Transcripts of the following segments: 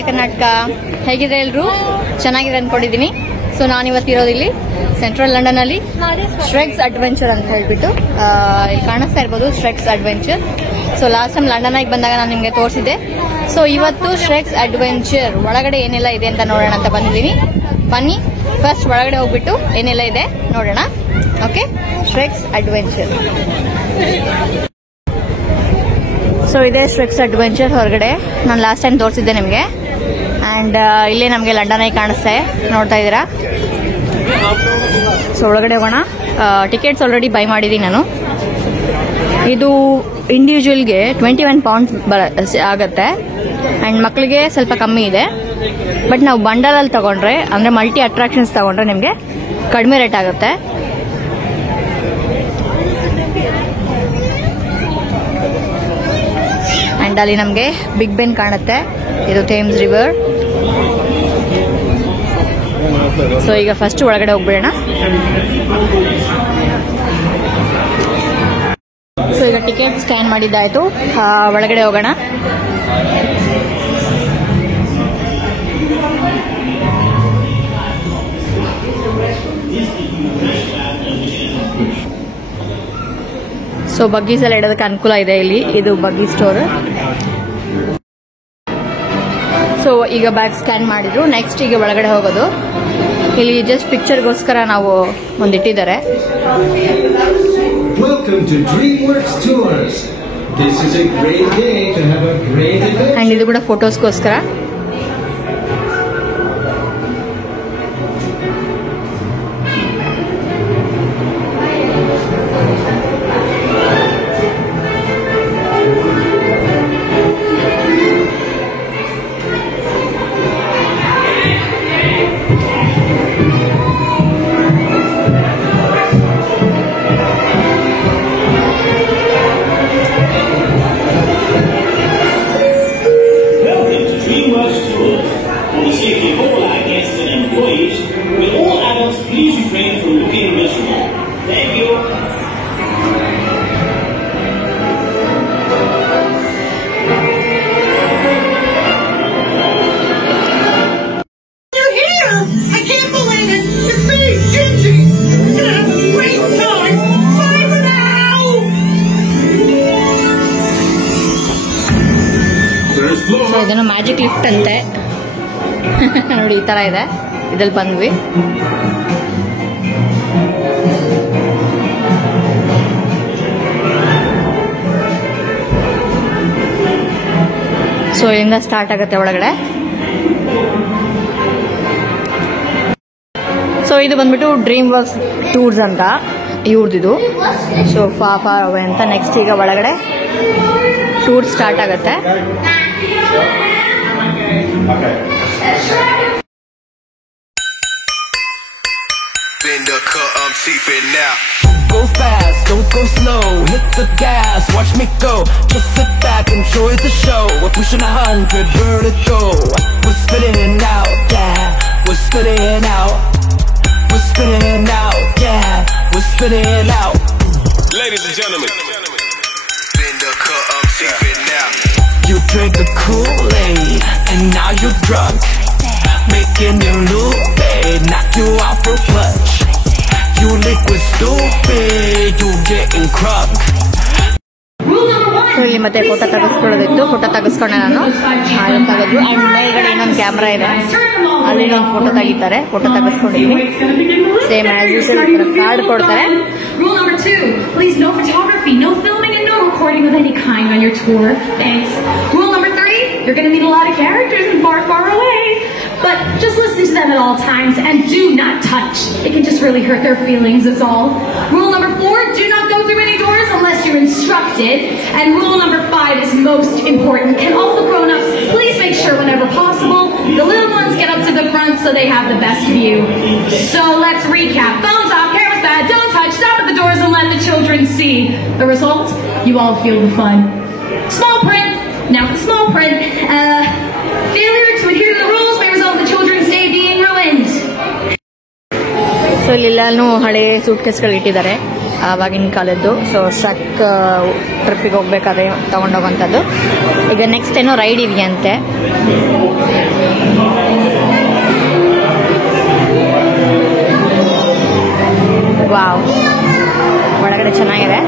ನಮಸ್ತೆ ಕರ್ನಾಟಕ, ಹೇಗಿದೆ ಎಲ್ಲರೂ? ಚೆನ್ನಾಗಿದೆ ಅನ್ಕೊಂಡಿದ್ದೀನಿ. ಸೊ ನಾನಿವತ್ತಿರೋದು ಇಲ್ಲಿ ಸೆಂಟ್ರಲ್ ಲಂಡನ್ ಅಲ್ಲಿ ಶ್ರೆಕ್ಸ್ ಅಡ್ವೆಂಚರ್ ಅಂತ ಹೇಳ್ಬಿಟ್ಟು ಇಲ್ಲಿ ಕಾಣಿಸ್ತಾ ಇರ್ಬೋದು, Shrek's adventure. So last time London ಆಗಿ ಬಂದಾಗ ನಾನು ನಿಮಗೆ ತೋರಿಸಿದ್ದೆ. ಸೊ ಇವತ್ತು ಶ್ರೆಕ್ಸ್ ಅಡ್ವೆಂಚರ್ ಒಳಗಡೆ ಏನೆಲ್ಲ ಇದೆ ಅಂತ ನೋಡೋಣ ಅಂತ ಬಂದಿದ್ದೀನಿ. ಬನ್ನಿ ಫಸ್ಟ್ ಒಳಗಡೆ ಹೋಗ್ಬಿಟ್ಟು ಏನೆಲ್ಲ ಇದೆ ನೋಡೋಣ. Okay, ಶ್ರೆಕ್ಸ್ adventure. ಸೊ ಇದೇ ಶ್ರೆಕ್ಸ್ ಅಡ್ವೆಂಚರ್ ಹೊರಗಡೆ ನಾನು ಲಾಸ್ಟ್ ಟೈಮ್ ತೋರಿಸಿದ್ದೆ ನಿಮಗೆ. ಆ್ಯಂಡ್ ಇಲ್ಲೇ ನಮಗೆ ಲಂಡನ್ ಆಗಿ ಕಾಣಿಸ್ತಾ ನೋಡ್ತಾ ಇದ್ದೀರಾ. ಸೊ ಒಳಗಡೆ ಹೋಗೋಣ. ಟಿಕೆಟ್ಸ್ ಆಲ್ರೆಡಿ ಬೈ ಮಾಡಿದ್ದೀನಿ ನಾನು. ಇದು ಇಂಡಿವಿಜುವಲ್ಗೆ £21 ಆಗುತ್ತೆ. ಆ್ಯಂಡ್ ಮಕ್ಕಳಿಗೆ ಸ್ವಲ್ಪ ಕಮ್ಮಿ ಇದೆ. ಬಟ್ ನಾವು ಬಂಡಲಲ್ಲಿ ತಗೊಂಡ್ರೆ, ಅಂದರೆ ಮಲ್ಟಿ ಅಟ್ರಾಕ್ಷನ್ಸ್ ತಗೊಂಡ್ರೆ ನಿಮಗೆ ಕಡಿಮೆ ರೇಟ್ ಆಗುತ್ತೆ. ಆ್ಯಂಡ್ ಅಲ್ಲಿ ನಮಗೆ ಬಿಗ್ ಬೆನ್ ಕಾಣುತ್ತೆ, ಇದು ಥೇಮ್ಸ್ ರಿವರ್. ಸೊ ಈಗ ಫಸ್ಟ್ ಒಳಗಡೆ ಹೋಗ್ಬಿಡೋಣ. ಸೊ ಈಗ ಟಿಕೆಟ್ ಸ್ಕ್ಯಾನ್ ಮಾಡಿದ್ದಾಯ್ತು, ಒಳಗಡೆ ಹೋಗೋಣ. ಸೊ ಬಗ್ಗೀಸ್ ಎಲ್ಲ ಇಡೋದಕ್ಕೆ ಅನುಕೂಲ ಇದೆ ಇಲ್ಲಿ. ಇದು ಬಗ್ಗಿ ಸ್ಟೋರ್. ಸೊ ಈಗ ಬ್ಯಾಗ್ ಸ್ಕ್ಯಾನ್ ಮಾಡಿದ್ರು. ನೆಕ್ಸ್ಟ್ ಈಗ ಒಳಗಡೆ ಹೋಗೋದು. ಇಲ್ಲಿ ಜಸ್ಟ್ ಪಿಕ್ಚರ್ಗೋಸ್ಕರ ನಾವು ಒಂದಿಟ್ಟಿದ್ದಾರೆ. ಅಂಡ್ ಇದು ಕೂಡ ಫೋಟೋಸ್ಗೋಸ್ಕರ. ಇದನ್ನು ಮ್ಯಾಜಿಕ್ ಲಿಫ್ಟ್ ಅಂತೆ. ನೋಡಿ ಈ ತರ ಇದೆ. ಇದ್ರಲ್ಲಿ ಬಂದ್ವಿ. ಸೊ ಇಲ್ಲಿಂದ ಸ್ಟಾರ್ಟ್ ಆಗುತ್ತೆ ಒಳಗಡೆ. ಸೊ ಇದು ಬಂದ್ಬಿಟ್ಟು ಡ್ರೀಮ್ ವರ್ಕ್ಸ್ ಟೂರ್ಸ್ ಅಂತ ಇವ್ರದ್ದು. ಸೊ ಫಾರ್ ಅವೇ ಅಂತ. ನೆಕ್ಸ್ಟ್ ಈಗ ಒಳಗಡೆ ಟೂರ್ ಸ್ಟಾರ್ಟ್ ಆಗುತ್ತೆ. Go fast, don't go slow. Hit the gas, watch me go. Just sit back, enjoy the show. We're pushing 100 vertigo. We're spinning out, yeah. We're spinning out. We're spinning out, yeah. We're spinning out. Ladies and gentlemen, you drink the Kool-Aid and now you're drunk, making you loopy, knock you out for clutch. You liquid stupid, you getting crunk. So ಇಲ್ಲಿ ಮತ್ತೆ photo ತೆಗೆಸ್ಕೊಳ್ಳೋದಿತ್ತು. Photo ತೆಗೆಸ್ಕೊಂಡೆ ನಾನು. ತೆಗೆದ್ರು. And ಮೇಲ್ಗಡೆ ಇನ್ನೊಂದು camera ಇದೆ, ಅಲ್ಲಿ ಒಂದು photo ತೆಗಿತಾರೆ. Photo ತೆಗೆಸ್ಕೊಂಡಿದ್ದೀನಿ. ಸೇಮ್ ಆಸ್ ಯೂಶುವಲ್ ಕಾರ್ಡ್ ಕೊಡ್ತಾರೆ. Rule number 2, please no photography, no filming and no recording of any kind on your tour. Thanks. Rule number 3, you're going to meet a lot of characters and far, far away. But just listen to them at all times and do not touch. It can just really hurt their feelings, that's all. Rule number 4, do not go through any doors unless you're instructed. And rule number 5 is most important. Can all the grown-ups please make sure whenever possible the little ones get up to the front so they have the best view. So let's recap. Phones off, cameras bad, don't touch, stop at the doors and let the children see. The result? You all feel the fun. Small print. Now for the small print. Failure to adhere to the rules may result in the children's day being ruined. So ಇಲ್ಲೆಲ್ಲಾನು ಹಳೆ ಸೂಟ್ ಕೇಸ್ಗಳು ಇಟ್ಟಿದ್ದಾರೆ ಆವಾಗಿನ ಕಾಲದ್ದು. So struck ಟ್ರಿಪ್ಪಿಗೆ ಹೋಗ್ಬೇಕಾದ್ರೆ ತಗೊಂಡೋಗುವಂಥದ್ದು. ಈಗ ನೆಕ್ಸ್ಟ್ ಏನೋ ರೈಡ್ ಇದೆಯಂತೆ. ವಾವ್, ಒಳಗಡೆ ಚೆನ್ನಾಗಿದೆ.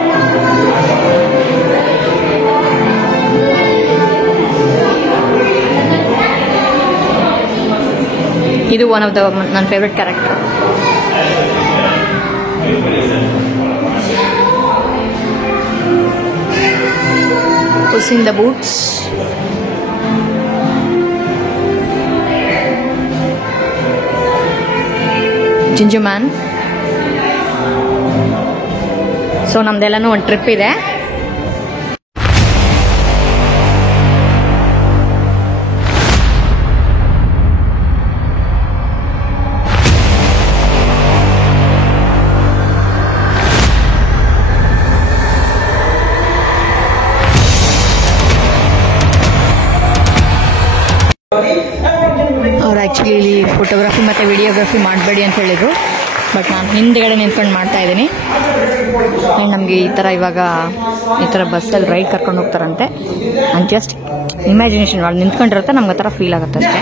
ಇದು ಒನ್ ಆಫ್ ದ ನನ್ನ favourite character. Puss in the Boots. Ginger Man. So ನಮ್ದೆಲ್ಲನೂ ಒಂದು ಟ್ರಿಪ್ ಇದೆ. ಅವ್ರು ಆ್ಯಕ್ಚುಲಿ ಇಲ್ಲಿ ಫೋಟೋಗ್ರಫಿ ಮತ್ತು ವಿಡಿಯೋಗ್ರಫಿ ಮಾಡಬೇಡಿ ಅಂತ ಹೇಳಿದರು, ಬಟ್ ನಾನು ಹಿಂದ್ಗಡೆ ನಿಂತ್ಕೊಂಡು ಮಾಡ್ತಾ ಇದ್ದೀನಿ. ಆ್ಯಂಡ್ ನಮಗೆ ಈ ಥರ ಬಸ್ಸಲ್ಲಿ ರೈಡ್ ಕರ್ಕೊಂಡು ಹೋಗ್ತಾರಂತೆ. ಆ್ಯಂಡ್ ಜಸ್ಟ್ ಇಮ್ಯಾಜಿನೇಷನ್ ಒಳಗೆ ನಿಂತ್ಕೊಂಡಿರುತ್ತೆ, ನಮ್ಗೆ ಆ ಥರ ಫೀಲ್ ಆಗುತ್ತೆ ಅಷ್ಟೇ.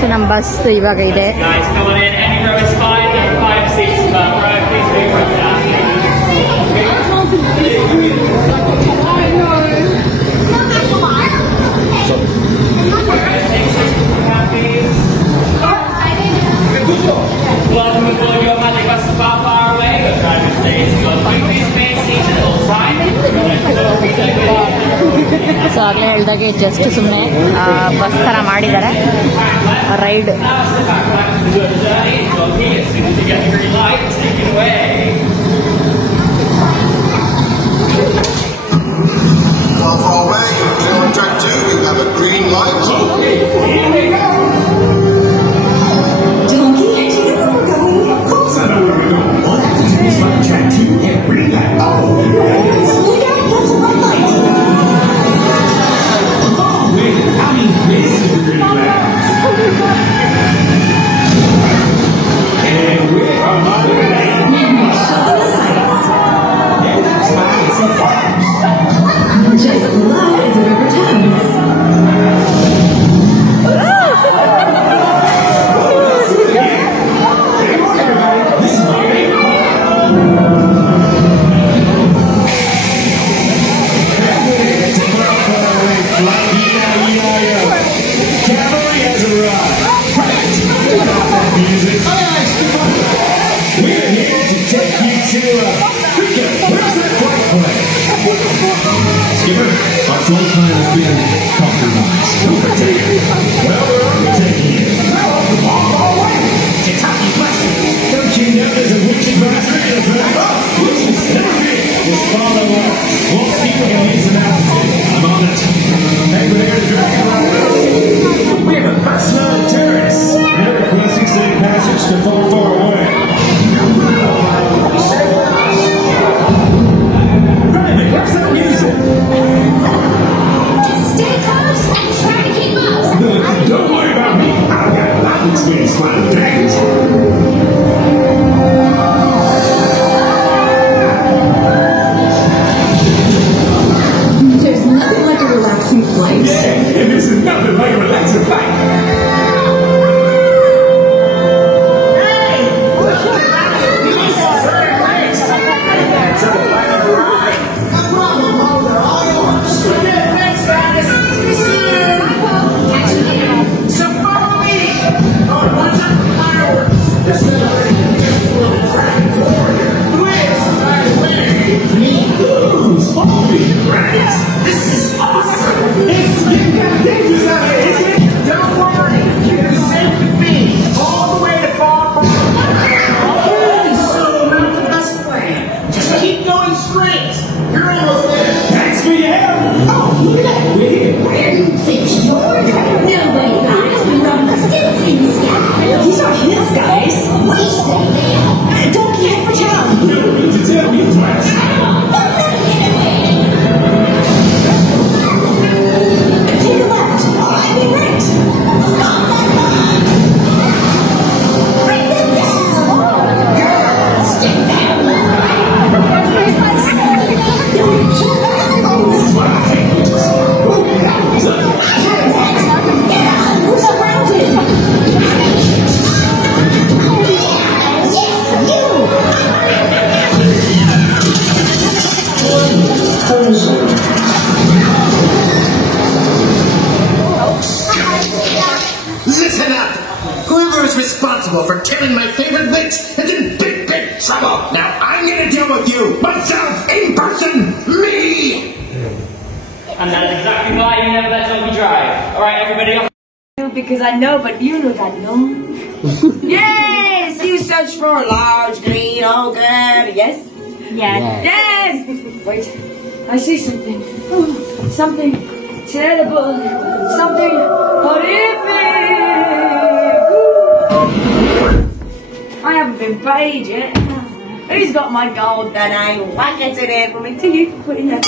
ಸೊ ನಮ್ಮ ಬಸ್ ಇವಾಗ ಇದೆ. ಸೊ ಆಗಲೇ ಹೇಳಿದಾಗೆ ಜಸ್ಟ್ ಸುಮ್ಮನೆ ಬಸ್ ಥರ ಮಾಡಿದ್ದಾರೆ ride. Don't Listen up! Whoever is responsible for killing my favorite witch is in big, big trouble. Now I'm gonna deal with you, myself, in person, me! And that is exactly why you never let Donkey drive. Alright, everybody off. Because I know, but you know that, no? Yes! You search for a large green ogre, yes? Yes! Wait, I see something. Oh, something terrible. Something horrific! I haven't been paid yet. Who's got my gold then? Whack it in here for me till you can put in there.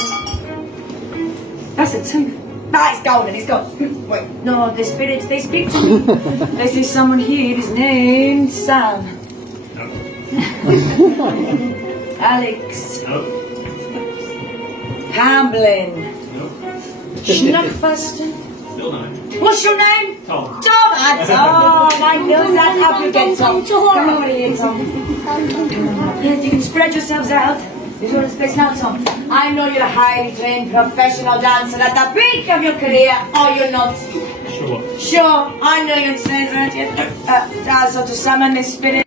That's a tooth. That's golden, it's gold. Wait, no, the spirits, they speak to me. This is someone here, his name's Sam. Alex. Hamblin. Schnuckfasten. Still no. What's your name? Tom. Tom, that's all. I know that. How you get Tom? Come over here, Tom. Yes, you can spread yourselves out. There's your space now, Tom. I know you're a highly trained professional dancer at the peak of your career, or you're not. Sure. Sure, I know you're saying that. So to summon this spirit,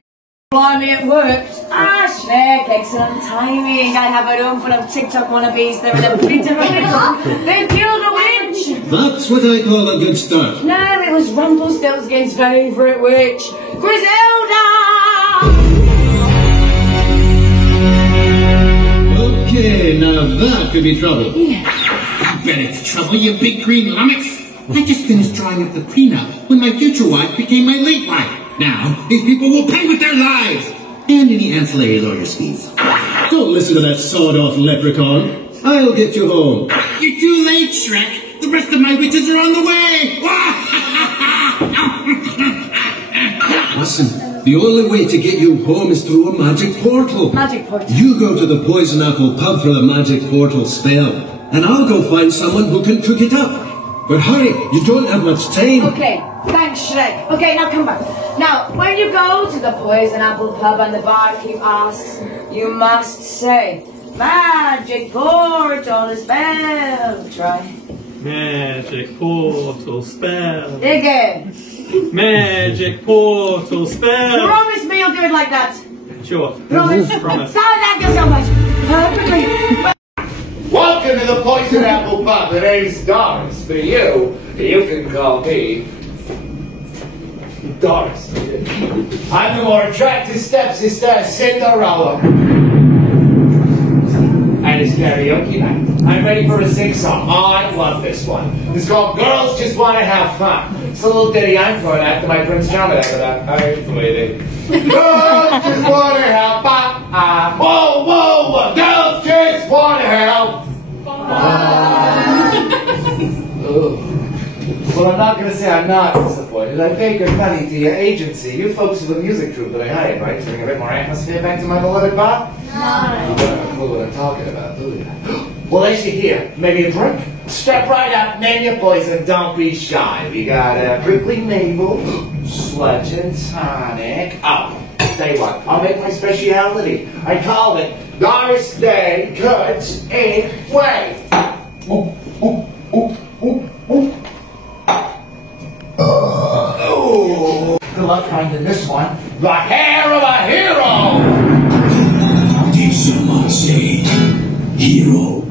blimey, it worked. Ah, Shrek, excellent timing. I have a room full of TikTok wannabes. They're in a bit of a pickle. They killed a witch. That's what I call a good start. No, it was Rumpelstiltskin's favourite witch, Griselda. Okay, now that could be trouble. Yeah. I bet it's trouble, you big green lummox. I just finished drawing up the prenup when my future wife became my late wife. Now, these people will pay with their lives. And any ancillary lawyer's fees. Don't listen to that sawed-off leprechaun. I'll get you home. You're too late, Shrek. The rest of my witches are on the way. Listen, the only way to get you home is through a magic portal. Magic portal. You go to the Poison Apple pub for a magic portal spell, and I'll go find someone who can cook it up. But hurry, you don't have much time. Okay, thanks, Shrek. Okay, now come back. Now, when you go to the Poison Apple pub and the barkeep asks, you must say, magic portal spell. Try. Magic portal spell. Again. Magic portal spell. Promise me you'll do it like that. Sure. Promise. Promise. Thank you so much. Quickly. Welcome to the Poison Apple Pub. The name's Doris. For you can call me Doris. I'm the more attractive stepsister, Cinderella. And it's karaoke night. I'm ready for a sing-song. I love this one. It's called Girls Just Want to Have Fun. It's a little ditty I'm throwing after my Prince John after that. I'm waiting. Girls just want to have fun. Whoa, whoa, whoa. Girls just want to have Well, I'm not going to say I'm not disappointed. I paid good money to your agency. You folks are the music troupe that I hired, right? To bring a bit more atmosphere back to my beloved bar? No. You don't have a clue what I'm talking about, do you? Well, as you hear, maybe a drink? Step right up, name your poison, don't be shy. We got a prickly navel, sludge and tonic. Oh, tell you what, I'll make my speciality. I call it Doris Day Cuts Away. Good luck finding this one. The hair of a hero! Did someone say hero?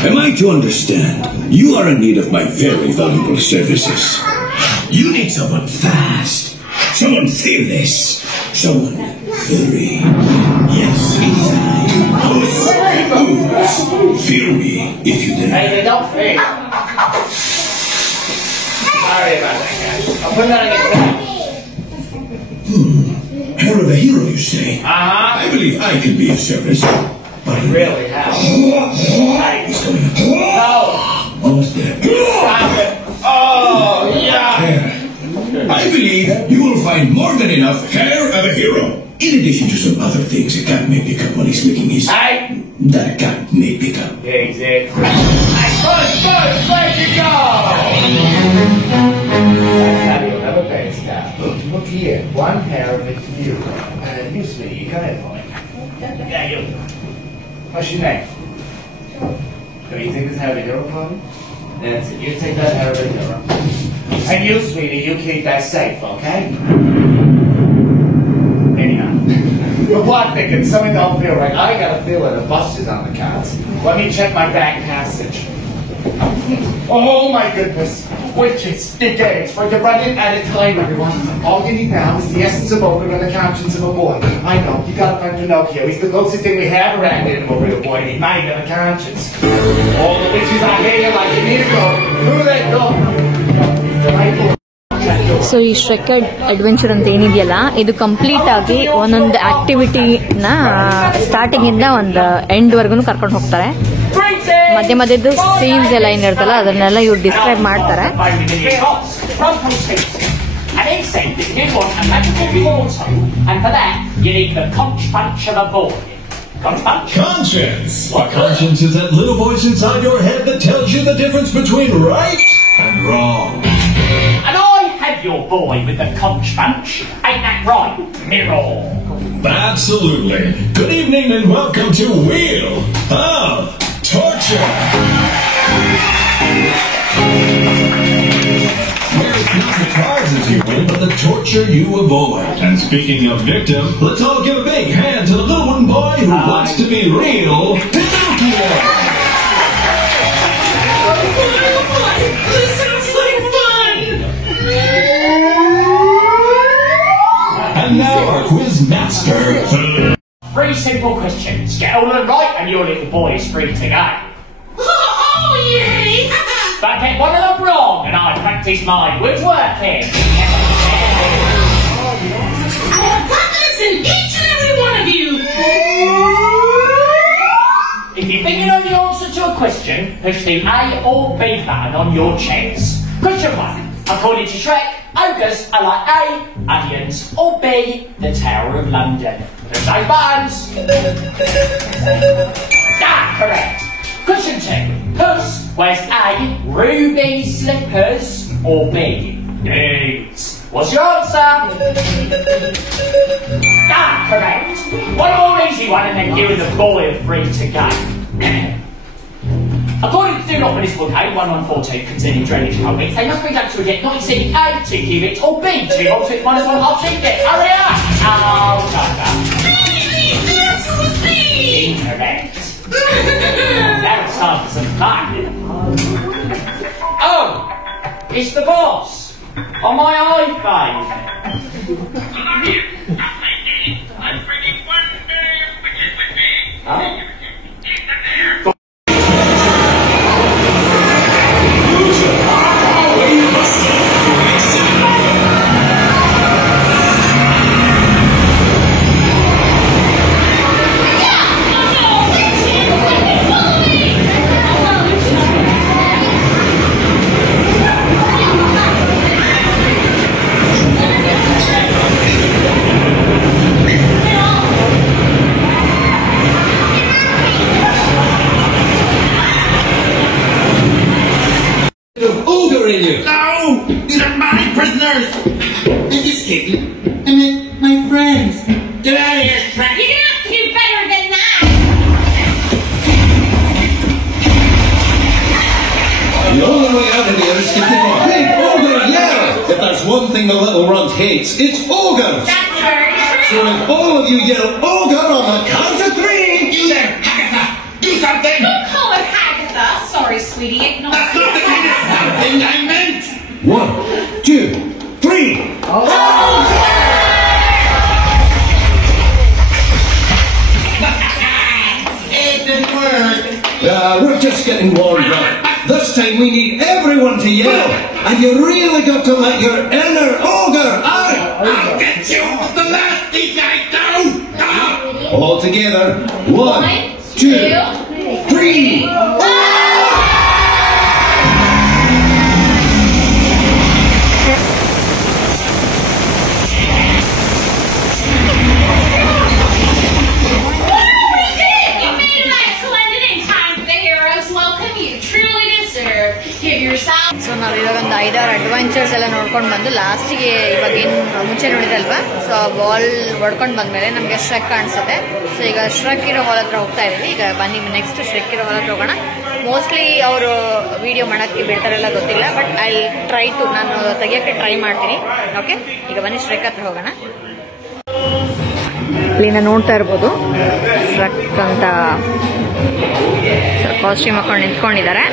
Am I to understand you are in need of my very valuable services? You need someone fast, someone fearless, someone furry. Yes, it's I. Fear me if you dare. Hey, they don't fear. Sorry about that, guys. I'll put that against that. Hair of a hero, you say? Uh-huh. I believe I can be of service. But Really, how? he's coming up. No! Almost there. Stop it! Oh, yeah! There. I believe you will find more than enough hair of a hero. In addition to some other things a cat may pick up when he's licking his... Hey! That a cat may pick up. Easy. Push, let you go! That's how you'll never pay us now. Look here, one hair of it's you. You sweetie, come here for me. Yeah, you. What's your name? Do you think this had a hero party? Nancy, you take that out of the hero. And you, sweetie, you keep that safe, okay? Anyhow. But what thinking? Something don't feel right. I got a feeling a bus is on the cards. Let me check my back passage. Oh my goodness. Witches, decades, for the running at a time, everyone. All you need now is the essence of ogre and the conscience of a boy. I know, you gotta find Pinocchio. He's the closest thing we have around here to a real boy. He might have a conscience. All the witches are here like you need to go. Through that door. Delightful. So ಈ ಶ್ರೆಕ್ adventure ಅಂತ ಏನಿದೆಯಲ್ಲ ಇದು complete ಆಗಿ ಒಂದೊಂದು ಆಕ್ಟಿವಿಟಿನ starting ಇಂದ ಒಂದು end ವರ್ಗು ಕರ್ಕೊಂಡು ಹೋಗ್ತಾರೆ. ಮಧ್ಯ ಮಧ್ಯದ್ದು ಸೀನ್ಸ್ ಎಲ್ಲ ಏನಿರ್ತಲ್ಲ ಅದನ್ನೆಲ್ಲ ಇವ್ರು ಡಿಸ್ಕ್ರೈಬ್ ಮಾಡ್ತಾರೆ. Conscience! What conscience is that little voice inside your head that tells you the difference between right and wrong? And I had your boy with the conch punch. Ain't that right, Mirror? Absolutely. Good evening and welcome to Wheel of Torture. Where it's not the prizes you win, but the torture you avoid. And speaking of victim, let's all give a big hand to the little wooden boy who wants to be real Pinocchio. This sounds like fun! And now our quiz master. 3 simple questions. Get all of them right and your little boy is free to go. Oh, yay! But get one of them wrong and I practice my woodworking. I have confidence in each and every one of you! If you think you know the answer to a question, push the A or B button on your chest. Question 1. According to Shrek, ogres are like A, onions, or B, the Tower of London. Push those buttons. Correct. Question 2. Puss wears A, ruby slippers, or B, boots. What's your answer? Correct. One more easy one and then you and the boy are free to go. According to Do Not Municipal Code 1142 concerning drainage culverts, they must be done to a depth not exceeding A, 2 cubits, or B, 2 volts with minus 1 half sheet depth. Hurry up! Oh, sucker. Incorrect. That was time for some fun. Oh, it's the boss on my iPhone. I'm bringing one which is with me. Oh. No! These are my prisoners! I'm just kidding. I meant my friends. Get out of here, Shrek! You're gonna have to do better than that! The only way out of here is to give a big ogre yell. If there's one thing the little runt hates, it's ogres. That's very So true! if all of you yell ogre on the count of 3, You there, Agatha! Do something! Don't call her Agatha! Sorry, sweetie, ignore That's not the kind of something I meant! 1, 2, 3. It didn't work! We're just getting warmed up. This time we need everyone to yell. And you really got to let your inner ogre out. I'll get you with the last thing I do! All together. 1, 2, 3. Give yourself. So ನಾವೀಗ ಇವಾಗ ಒಂದು 5-6 adventures ಎಲ್ಲ ನೋಡ್ಕೊಂಡು ಬಂದು ಲಾಸ್ಟಿಗೆ ಇವಾಗ ಏನು ಮುಂಚೆ ನೋಡಿದಲ್ವಾ, ಸೊ ಆ ಬಾಲ್ ಹೊಡ್ಕೊಂಡು ಬಂದಮೇಲೆ ನಮಗೆ ಶ್ರೆಕ್ ಕಾಣಿಸುತ್ತೆ. ಸೊ ಈಗ ಶ್ರೆಕ್ ಇರೋ ಹಾಲ್ ಹತ್ರ ಹೋಗ್ತಾ ಇದ್ದೀವಿ. ಈಗ ಬನ್ನಿ ನೆಕ್ಸ್ಟ್ ಶ್ರೆಕ್ ಇರೋ ಹಾಲ್ ಹತ್ರ ಹೋಗೋಣ. ಮೋಸ್ಟ್ಲಿ ಅವರು ವಿಡಿಯೋ ಮಾಡೋಕ್ಕೆ ಬಿಡ್ತಾರೆಲ್ಲ ಗೊತ್ತಿಲ್ಲ, ಬಟ್ ಐ ಟ್ರೈ ಟು, ನಾನು ತೆಗಿಯೋಕ್ಕೆ ಟ್ರೈ ಮಾಡ್ತೀನಿ. ಓಕೆ, ಈಗ ಬನ್ನಿ ಶ್ರೆಕ್ ಹತ್ರ ಹೋಗೋಣ. ಇಲ್ಲಿಂದ ನೋಡ್ತಾ ಇರ್ಬೋದು ಶ್ರೆಕ್ ಅಂತ ಕಾಸ್ಟ್ಯೂಮ್ ಹಾಕೊಂಡು ನಿಂತ್ಕೊಂಡಿದ್ದಾರೆ.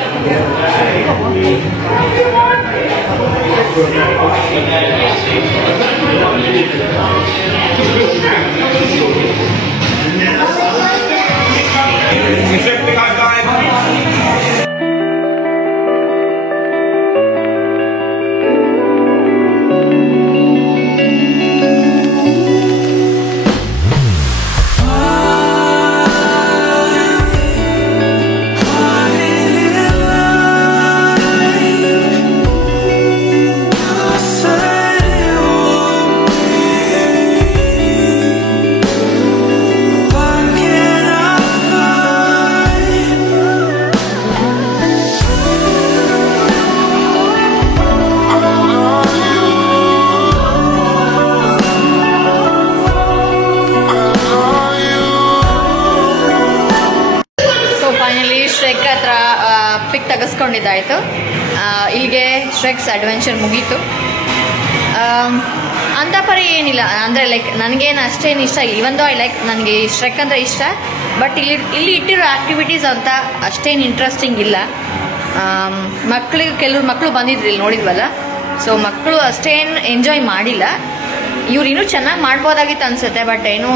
ಶ್ರೆಕ್ ಹತ್ರ ಪಿಕ್ ತೆಗೆಸ್ಕೊಂಡಿದ್ದಾಯಿತು. ಇಲ್ಲಿಗೆ ಶ್ರೆಕ್ಸ್ ಅಡ್ವೆಂಚರ್ ಮುಗೀತು. ಅಂಥ ಪರಿ ಏನಿಲ್ಲ, ಅಂದರೆ ಲೈಕ್ ನನಗೇನು ಅಷ್ಟೇನು ಇಷ್ಟ ಇಲ್ಲ. ಇವನ್ ದೋ ಐ ಲೈಕ್, ನನಗೆ ಈ ಶ್ರೆಕ್ ಅಂದರೆ ಇಷ್ಟ, ಬಟ್ ಇಲ್ಲಿ ಇಟ್ಟಿರೋ ಆ್ಯಕ್ಟಿವಿಟೀಸ್ ಅಂತ ಅಷ್ಟೇನು ಇಂಟ್ರೆಸ್ಟಿಂಗ್ ಇಲ್ಲ. ಕೆಲವ್ರು ಮಕ್ಕಳು ಬಂದಿದ್ರು, ಇಲ್ಲಿ ನೋಡಿದ್ವಲ್ಲ, ಸೊ ಮಕ್ಕಳು ಅಷ್ಟೇನು ಎಂಜಾಯ್ ಮಾಡಿಲ್ಲ. ಇವ್ರು ಇನ್ನೂ ಚೆನ್ನಾಗಿ ಮಾಡ್ಬೋದಾಗಿತ್ತು ಅನಿಸುತ್ತೆ, ಬಟ್ ಏನೂ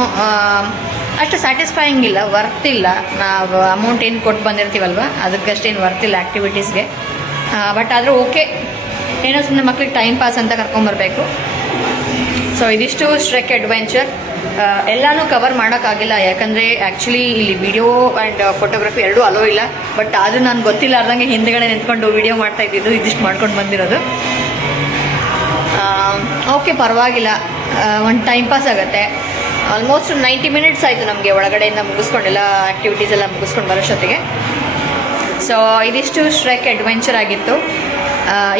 ಅಷ್ಟು ಸ್ಯಾಟಿಸ್ಫೈಯಿಂಗ್ ಇಲ್ಲ, ವರ್ತ್ ಇಲ್ಲ. ನಾವು ಅಮೌಂಟ್ ಏನು ಕೊಟ್ಟು ಬಂದಿರ್ತೀವಲ್ವ ಅದಕ್ಕಷ್ಟೇನು ವರ್ತ್ ಇಲ್ಲ ಆ್ಯಕ್ಟಿವಿಟೀಸ್ಗೆ. ಬಟ್ ಆದರೂ ಓಕೆ, ಏನೋ ಸುಮ್ಮನೆ ಮಕ್ಳಿಗೆ ಟೈಮ್ ಪಾಸ್ ಅಂತ ಕರ್ಕೊಂಬರ್ಬೇಕು. ಸೊ ಇದಿಷ್ಟು ಶ್ರೆಕ್ ಅಡ್ವೆಂಚರ್. ಎಲ್ಲನೂ ಕವರ್ ಮಾಡೋಕ್ಕಾಗಿಲ್ಲ, ಯಾಕಂದರೆ ಆ್ಯಕ್ಚುಲಿ ಇಲ್ಲಿ ವಿಡಿಯೋ ಆ್ಯಂಡ್ ಫೋಟೋಗ್ರಫಿ ಎರಡೂ ಅಲೋ ಇಲ್ಲ. ಬಟ್ ಆದರೂ ನಾನು ಗೊತ್ತಿಲ್ಲಾರ್ದಂಗೆ ಹಿಂದ್ಗಡೆ ನಿಂತ್ಕೊಂಡು ವಿಡಿಯೋ ಮಾಡ್ತಾ ಇದ್ದಿದ್ದು, ಇದಿಷ್ಟು ಮಾಡ್ಕೊಂಡು ಬಂದಿರೋದು. ಓಕೆ, ಪರವಾಗಿಲ್ಲ, ಒಂದು ಟೈಮ್ ಪಾಸ್ ಆಗುತ್ತೆ. ಆಲ್ಮೋಸ್ಟ್ 90 ಮಿನಿಟ್ಸ್ ಆಯಿತು ನಮಗೆ ಒಳಗಡೆಯಿಂದ ಮುಗಿಸ್ಕೊಂಡೆಲ್ಲ ಆ್ಯಕ್ಟಿವಿಟೀಸ್ ಎಲ್ಲ ಮುಗಿಸ್ಕೊಂಡು ಬರೋಷ್ಟೊತ್ತಿಗೆ. ಸೊ ಇದಿಷ್ಟು ಶ್ರೆಕ್ ಅಡ್ವೆಂಚರ್ ಆಗಿತ್ತು.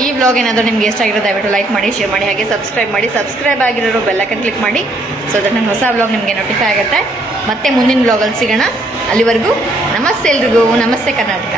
ಈ ವ್ಲಾಗ್ ಏನಾದರೂ ನಿಮ್ಗೆ ಇಷ್ಟ ಆಗಿರೋ ದಯವಿಟ್ಟು ಲೈಕ್ ಮಾಡಿ, ಶೇರ್ ಮಾಡಿ, ಹಾಗೆ ಸಬ್ಸ್ಕ್ರೈಬ್ ಮಾಡಿ. ಸಬ್ಸ್ಕ್ರೈಬ್ ಆಗಿರೋರು ಬೆಲ್ ಐಕಾನ್ ಕ್ಲಿಕ್ ಮಾಡಿ, ಸೊ ದಟ್ ನನ್ನ ಹೊಸ ವ್ಲಾಗ್ ನಿಮಗೆ ನೋಟಿಫೈ ಆಗುತ್ತೆ. ಮತ್ತೆ ಮುಂದಿನ ವ್ಲಾಗಲ್ಲಿ ಸಿಗೋಣ. ಅಲ್ಲಿವರೆಗೂ ನಮಸ್ತೆ ಎಲ್ರಿಗೂ. ನಮಸ್ತೆ ಕರ್ನಾಟಕ.